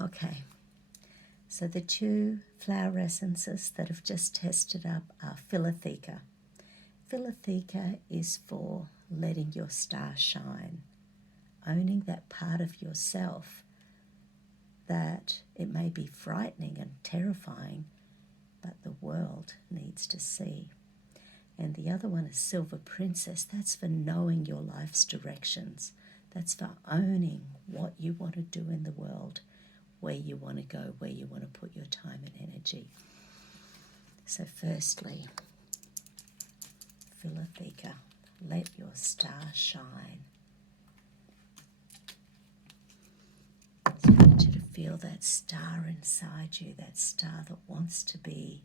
Okay, so the two flower essences that I've just tested up are Philotheca. Philotheca is for letting your star shine, owning that part of yourself that it may be frightening and terrifying, but the world needs to see. And the other one is Silver Princess. That's for knowing your life's directions. That's for owning what you want to do in the world, where you want to go, where you want to put your time and energy. So firstly, Philotheca, let your star shine. So I want you to feel that star inside you, that star that wants to be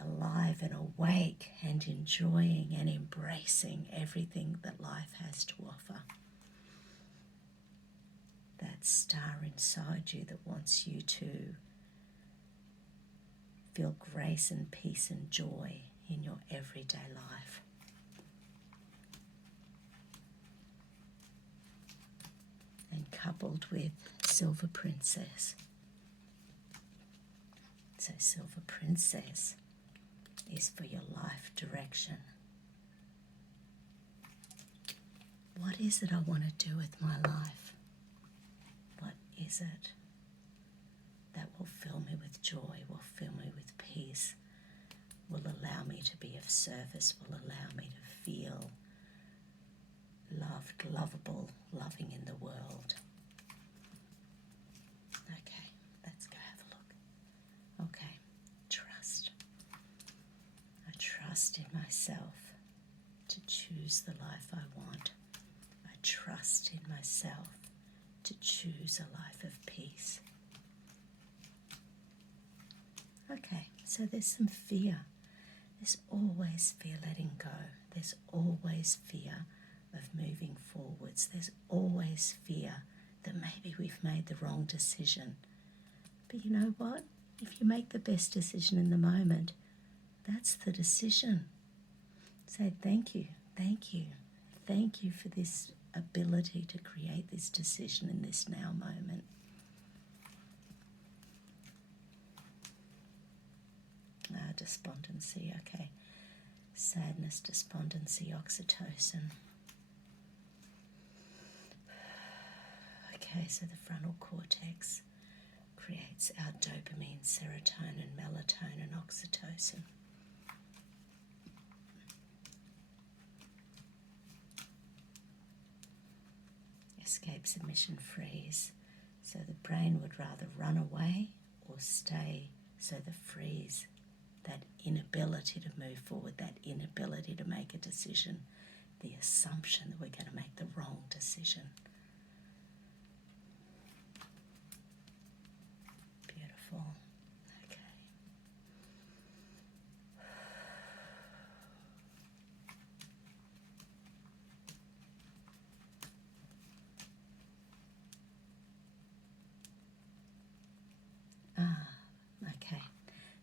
alive and awake and enjoying and embracing everything that life has to offer. That star inside you that wants you to feel grace and peace and joy in your everyday life. And coupled with Silver Princess. So Silver Princess is for your life direction. What is it I want to do with my life? What is it that will fill me with joy, will fill me with peace, will allow me to be of service, will allow me to feel loved, lovable, loving in the world? Okay, let's go have a look. Okay, trust. I trust in myself to choose the life I want. I trust in myself to choose a life of peace. Okay, so there's some fear. There's always fear letting go. There's always fear of moving forwards. There's always fear that maybe we've made the wrong decision. But you know what? If you make the best decision in the moment, that's the decision. Say thank you, thank you, thank you for this ability to create this decision in this now moment. Despondency, okay. Sadness, despondency, oxytocin. Okay, so the frontal cortex creates our dopamine, serotonin, melatonin, oxytocin. Escape, submission, freeze. So the brain would rather run away or stay. So the freeze, that inability to move forward, that inability to make a decision, the assumption that we're going to make the wrong decision. Beautiful. Okay. Okay.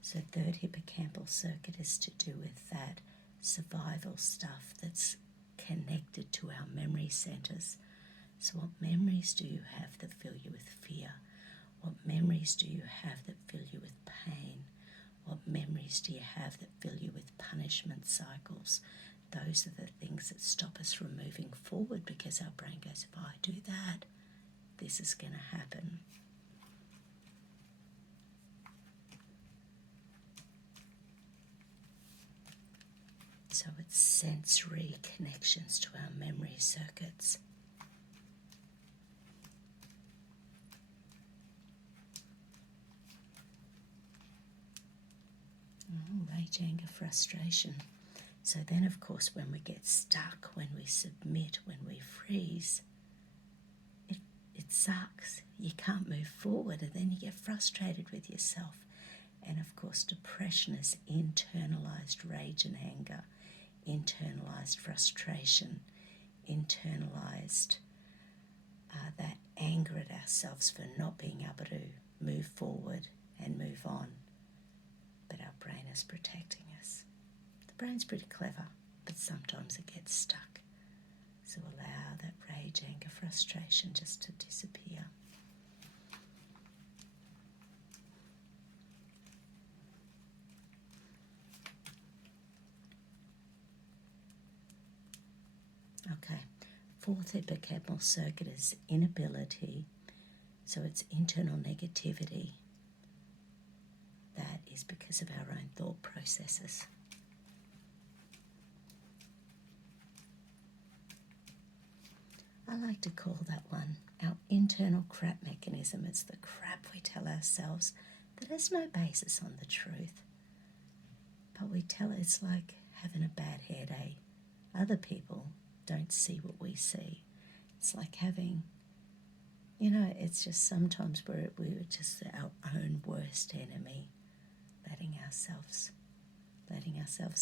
So third hippocampal circuit is to do with that survival stuff that's connected to our memory centers. So what memories do you have that fill you with fear? What memories do you have that fill you with pain? What memories do you have that fill you with punishment cycles? Those are the things that stop us from moving forward, because our brain goes, if I do that, this is going to happen. So it's sensory connections to our memory circuits. Rage, anger, frustration. So then, of course, when we get stuck, when we submit, when we freeze, it sucks. You can't move forward, and then you get frustrated with yourself. And of course, depression is internalized rage and anger, internalized frustration, internalized that anger at ourselves for not being able to move forward and move on. But our brain is protecting us. The brain's pretty clever, but sometimes it gets stuck. So allow that rage, anger, frustration just to disappear. Okay. Fourth hippocampal circuit is inability. So it's internal negativity. That is because of our own thought processes. I like to call that one our internal crap mechanism. It's the crap we tell ourselves that has no basis on the truth. But we tell it's like having a bad hair day. Other people don't see what we see. It's like having, it's just sometimes we're just our own worst enemy, letting ourselves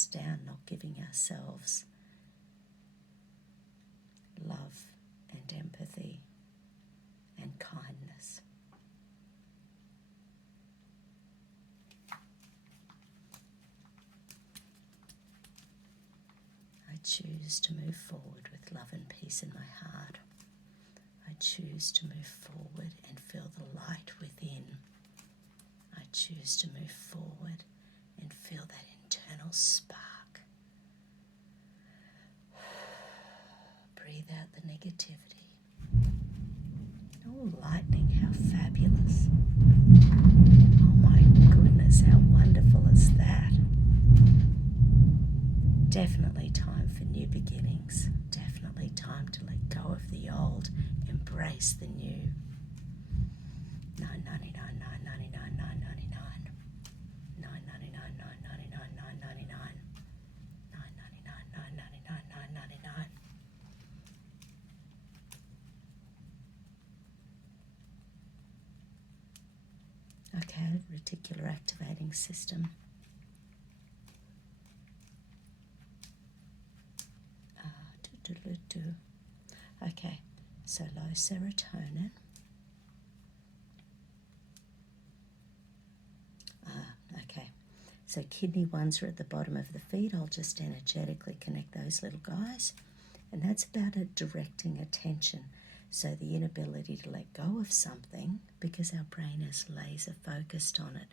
down, not giving ourselves love and empathy and kindness. I choose to move forward with love and peace in my heart. I choose to move forward and feel the light within. I choose to move forward and feel that internal spark. Breathe out the negativity. Oh, lightning, how fabulous. Oh my goodness, how wonderful is that? Definitely time for new beginnings. Definitely time to let go of the old, embrace the new. 9.99, 9.99, 9.99. 9.99, 9.99, 9.99, 9.99. 9.99, 9.99, 9.99. Okay, reticular activating system. Okay, so low serotonin. Okay, so kidney ones are at the bottom of the feet. I'll just energetically connect those little guys. And that's about directing attention. So the inability to let go of something because our brain is laser focused on it.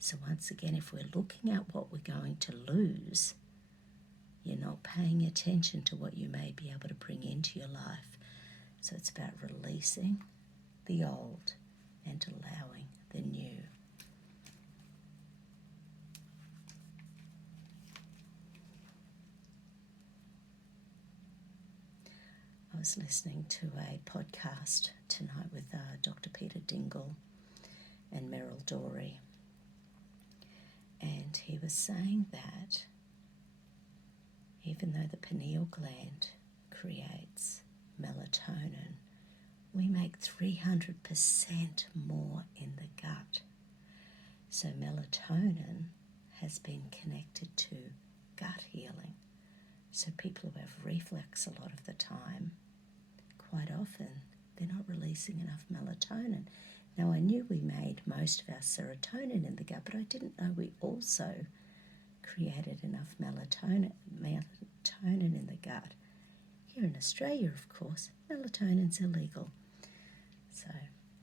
So once again, if we're looking at what we're going to lose, you're not paying attention to what you may be able to bring into your life. So it's about releasing the old and allowing the new. I was listening to a podcast tonight with Dr. Peter Dingle and Meryl Dorey. And he was saying that even though the pineal gland creates melatonin, we make 300% more in the gut. So melatonin has been connected to gut healing. So people who have reflux a lot of the time, quite often, they're not releasing enough melatonin. Now, I knew we made most of our serotonin in the gut, but I didn't know we also created enough melatonin in the gut. Here in Australia, of course, melatonin's illegal. So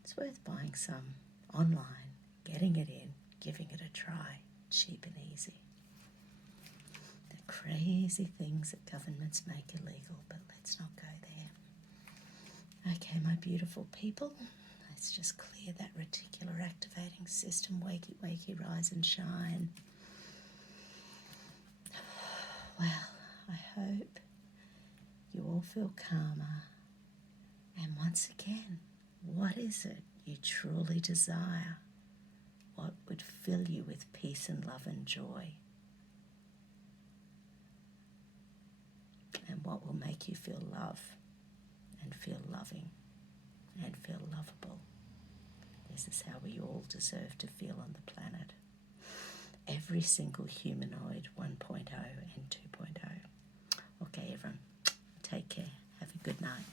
it's worth buying some online, getting it in, giving it a try, cheap and easy. The crazy things that governments make illegal, but let's not go there. Okay, my beautiful people, let's just clear that reticular activating system. Wakey, wakey, rise and shine. Well, I hope you all feel calmer. And once again, what is it you truly desire? What would fill you with peace and love and joy? And what will make you feel love and feel loving and feel lovable? This is how we all deserve to feel on the planet. Every single humanoid 1.0 and 2.0. Okay, everyone, take care. Have a good night.